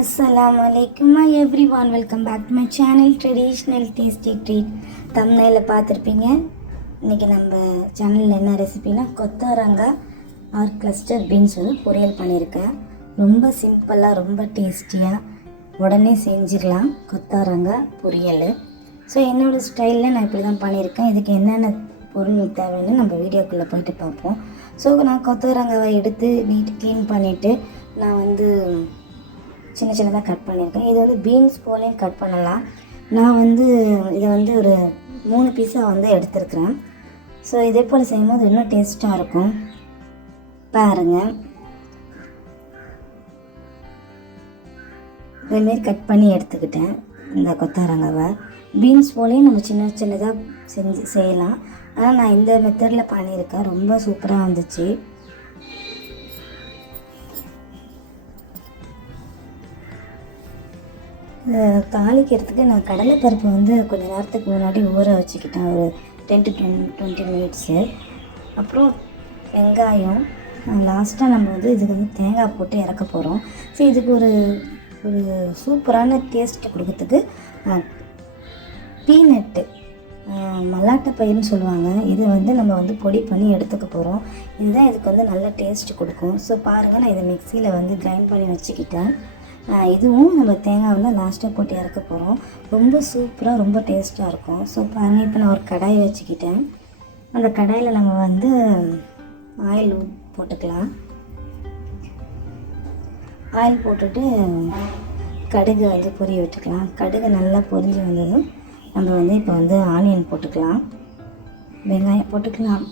அஸ்ஸலாமு அலைக்கும் everyone welcome back to my channel traditional tasty treat தமிழில் பார்த்துருப்பீங்க. இன்றைக்கி நம்ம சேனலில் என்ன ரெசிபினா கொத்தவரங்காய் ஆர் கிளஸ்டர் பீன்ஸ் வந்து பொரியல் பண்ணியிருக்கேன். ரொம்ப சிம்பிளாக ரொம்ப டேஸ்டியாக உடனே செஞ்சிடலாம். கொத்தவரங்காய் பொரியல். ஸோ என்னோடய ஸ்டைலில் நான் இப்படி தான் பண்ணியிருக்கேன். இதுக்கு என்னென்ன பொருள் தேவைன்னு நம்ம வீடியோக்குள்ளே போயிட்டு பார்ப்போம். ஸோ நான் கொத்தவரங்காவை எடுத்து நீட் க்ளீன் பண்ணிவிட்டு நான் வந்து சின்ன சின்னதாக கட் பண்ணியிருக்கேன். இது வந்து பீன்ஸ் போலையும் கட் பண்ணலாம். நான் வந்து இதை வந்து ஒரு மூணு பீஸாக வந்து எடுத்துருக்குறேன். ஸோ இதே போல் செய்யும்போது இன்னும் டேஸ்ட்டாக இருக்கும். பாருங்கள் இதேமாரி கட் பண்ணி எடுத்துக்கிட்டேன் இந்த கொத்தவரங்காவை பீன்ஸ் போலேயும் நம்ம சின்ன சின்னதாக செஞ்சு செய்யலாம். ஆனால் நான் இந்த மெத்தடில் பண்ணியிருக்கேன். ரொம்ப சூப்பராக வந்துச்சு. தாளிக்கிறதுக்கு நான் கடலைப்பருப்பு வந்து கொஞ்ச நேரத்துக்கு முன்னாடி ஊற வச்சுக்கிட்டேன். ஒரு ten to ten twenty minutes அப்புறம் வெங்காயம். லாஸ்ட்டாக நம்ம வந்து இதுக்கு வந்து தேங்காய் போட்டு இறக்க போகிறோம் ஸோ இதுக்கு ஒரு ஒரு சூப்பரான டேஸ்ட் கொடுக்கறதுக்கு பீனட்டு மல்லாட்டை பயிர்னு சொல்லுவாங்க. இது வந்து நம்ம வந்து பொடி பண்ணி எடுத்துக்க போகிறோம் இதுதான் இதுக்கு வந்து நல்ல டேஸ்ட் கொடுக்கும். ஸோ பாருங்கள் நான் இதை மிக்சியில் வந்து கிரைண்ட் பண்ணி வச்சுக்கிட்டேன். இதுவும் நம்ம தேங்காய் வந்து லாஸ்ட்டாக போட்டு இறக்க போகிறோம் ரொம்ப சூப்பராக ரொம்ப டேஸ்ட்டாக இருக்கும். ஸோ பாருங்கள் இப்போ நான் ஒரு கடாய் வச்சுக்கிட்டேன். அந்த கடாயில் நம்ம வந்து ஆயில் போட்டுக்கலாம். ஆயில் போட்டுட்டு கடுகு வந்து பொரிய விட்டுக்கலாம் கடுகு நல்லா பொரிஞ்சு வந்ததும் நம்ம வந்து இப்போ வந்து ஆனியன் போட்டுக்கலாம். வெங்காயம் போட்டுக்கலாம்.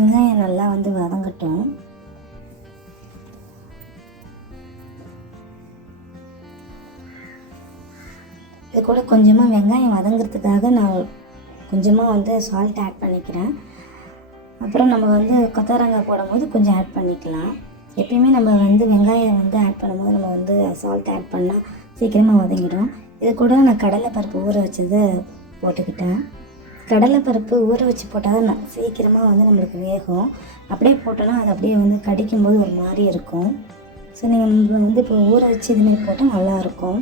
வெங்காயம் நல்லா வந்து வதங்கட்டும். இது கூட கொஞ்சமாக வெங்காயம் வதங்கிறதுக்காக நான் கொஞ்சமாக வந்து சால்ட் ஆட் பண்ணிக்கிறேன். அப்புறம் நம்ம வந்து கொத்தவரங்காய் போடும்போது கொஞ்சம் ஆட் பண்ணிக்கலாம். எப்பயுமே நம்ம வந்து வெங்காயம் வந்து ஆட் பண்ணும்போது நம்ம வந்து சால்ட் ஆட் பண்ணால் சீக்கிரமாக வதங்கிடும். இது கூட நான் கடலை பருப்பு ஊற வச்சதை போட்டுக்கிட்டேன். கடலைப்பருப்பு ஊற வச்சு போட்டால் தான் ந- சீக்கிரமாக வந்து நம்மளுக்கு வேகும். அப்படியே போட்டோன்னா அது அப்படியே வந்து கடிக்கும்போது ஒரு மாதிரி இருக்கும். ஸோ நீங்கள் வந்து இப்போ ஊற வச்சு இதுமாரி போட்டால் நல்லாயிருக்கும்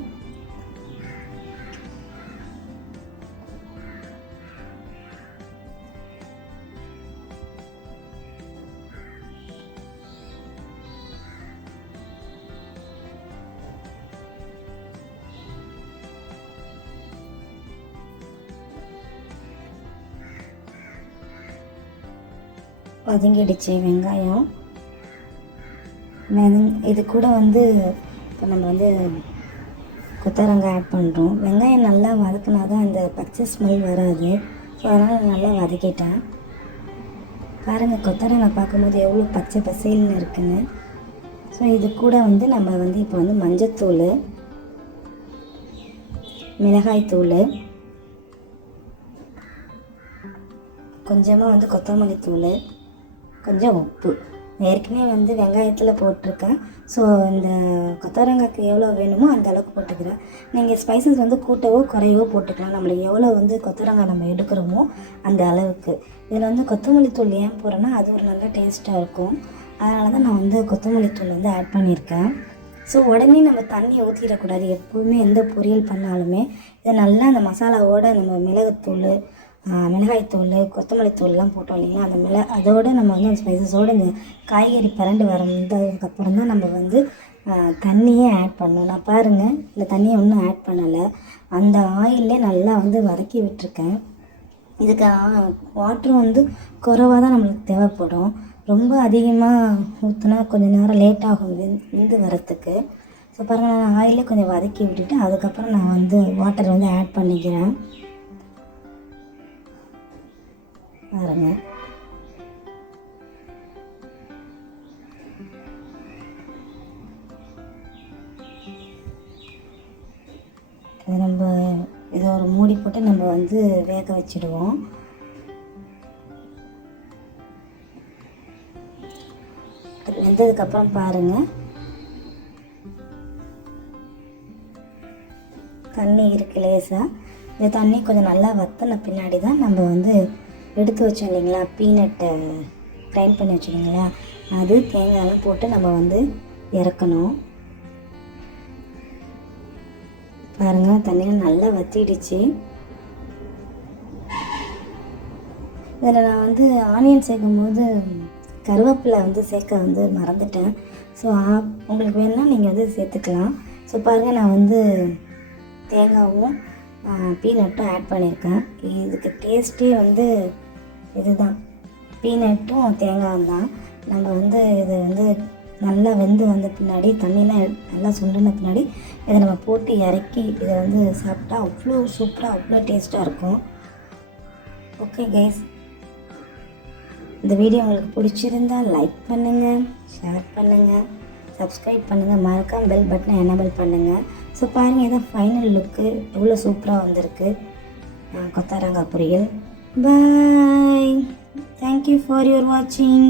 வதங்கிடுச்சு வெங்காயம். வெங் இது கூட வந்து இப்போ நம்ம வந்து கொத்தவரங்காய் ஆட் பண்ணுறோம் வெங்காயம் நல்லா வதக்குனா தான் அந்த பச்சை ஸ்மெல் வராது. ஸோ அதனால் நல்லா வதக்கிட்டேன். பாருங்கள் கொத்தரங்காய் பார்க்கும்போது எவ்வளோ பச்சை பசைல்னு இருக்குன்னு. ஸோ இது கூட வந்து நம்ம வந்து இப்போ வந்து மஞ்சத்தூள் மிளகாய் தூள் கொஞ்சமாக வந்து கொத்தமல்லி தூள் கொஞ்சம் உப்பு. ஏற்கனவே வந்து வெங்காயத்தில் போட்டிருக்கேன். ஸோ இந்த கொத்தவரங்காய்க்கு எவ்வளோ வேணுமோ அந்த அளவுக்கு போட்டுக்கிறேன். நீங்கள் ஸ்பைசஸ் வந்து கூட்டவோ குறையவோ போட்டுக்கலாம். நம்மளுக்கு எவ்வளோ வந்து கொத்தவரங்காய் நம்ம எடுக்கிறோமோ அந்த அளவுக்கு. இதில் வந்து கொத்தமல்லி தூள் ஏன் போடுறேன்னா அது ஒரு நல்ல டேஸ்ட்டாக இருக்கும். அதனால தான் நான் வந்து கொத்தமல்லி தூள் வந்து ஆட் பண்ணியிருக்கேன். ஸோ உடனே நம்ம தண்ணி ஊற்றிடக்கூடாது எப்போவுமே எந்த பொரியல் பண்ணாலுமே. இதை நல்லா அந்த மசாலாவோட நம்ம மிளகுத்தூள் மிளகாய்த்தூள் கொத்தமல்லி தூள்லாம் போட்டோம் இல்லைங்களா? அந்த மிள அதோட நம்ம வந்து அந்த ஸ்பைசஸோடு இந்த காய்கறி பரண்டு வந்ததுக்கப்புறம் தான் நம்ம வந்து தண்ணியே ஆட் பண்ணணும். நான் பாருங்கள் இல்லை தண்ணியை ஒன்றும் ஆட் பண்ணலை. அந்த ஆயிலே நல்லா வந்து வதக்கி விட்டுருக்கேன். இதுக்கு வாட்டரும் வந்து குறைவாக தான் நம்மளுக்கு தேவைப்படும். ரொம்ப அதிகமாக ஊற்றினா கொஞ்சம் நேரம் லேட் ஆகும் வெந்து வரத்துக்கு ஸோ பாருங்கள் நான் ஆயிலே கொஞ்சம் வதக்கி விட்டுட்டு அதுக்கப்புறம் நான் வந்து வாட்டர் வந்து ஆட் பண்ணிக்கிறேன். பாருங்க. இது நம்ம இதை ஒரு மூடி போட்டு நம்ம வந்து வேக வச்சிடுவோம். வெந்ததுக்கப்புறம் பாருங்கள் தண்ணி இருக்கு லேசாக இந்த தண்ணி கொஞ்சம் நல்லா வத்தின பின்னாடி தான் நம்ம வந்து எடுத்து வச்சோம் இல்லைங்களா? பீனட்டை கிரைண்ட் பண்ணி வச்சுருங்களா அது தேங்காயெல்லாம் போட்டு நம்ம வந்து இறக்கணும். பாருங்கள் தண்ணியில் நல்லா வத்திடுச்சு. இதில் நான் வந்து ஆனியன் சேர்க்கும்போது கருவேப்பிலை வந்து சேர்க்க வந்து மறந்துட்டேன். ஸோ உங்களுக்கு வேணும்னா நீங்கள் வந்து சேர்த்துக்கலாம். ஸோ பாருங்கள் நான் வந்து தேங்காவும் பீனட்டும் ஆட் பண்ணியிருக்கேன். இதுக்கு டேஸ்ட்டே வந்து இதுதான். பீனட்டும் தேங்காயும் தான். நம்ம வந்து இதை வந்து நல்லா வெந்து வந்த பின்னாடி தண்ணிலாம் நல்லா சுண்டின பின்னாடி இதை நம்ம போட்டு இறக்கி இதை வந்து சாப்பிட்டா அவ்வளோ சூப்பராக அவ்வளோ டேஸ்ட்டாக இருக்கும். ஓகே கைஸ் இந்த வீடியோ உங்களுக்கு பிடிச்சிருந்தா லைக் பண்ணுங்கள் ஷேர் பண்ணுங்கள் சப்ஸ்கிரைப் பண்ணுங்கள் மறக்காம பெல் பட்டனை எனபிள் பண்ணுங்கள் ஸோ பாருங்கள் இதான் ஃபைனல் லுக்கு எவ்வளோ சூப்பராக வந்திருக்கு. கொத்தாரங்கா பொரியல். பாய் தேங்க்யூ ஃபார் யுவர் வாட்சிங்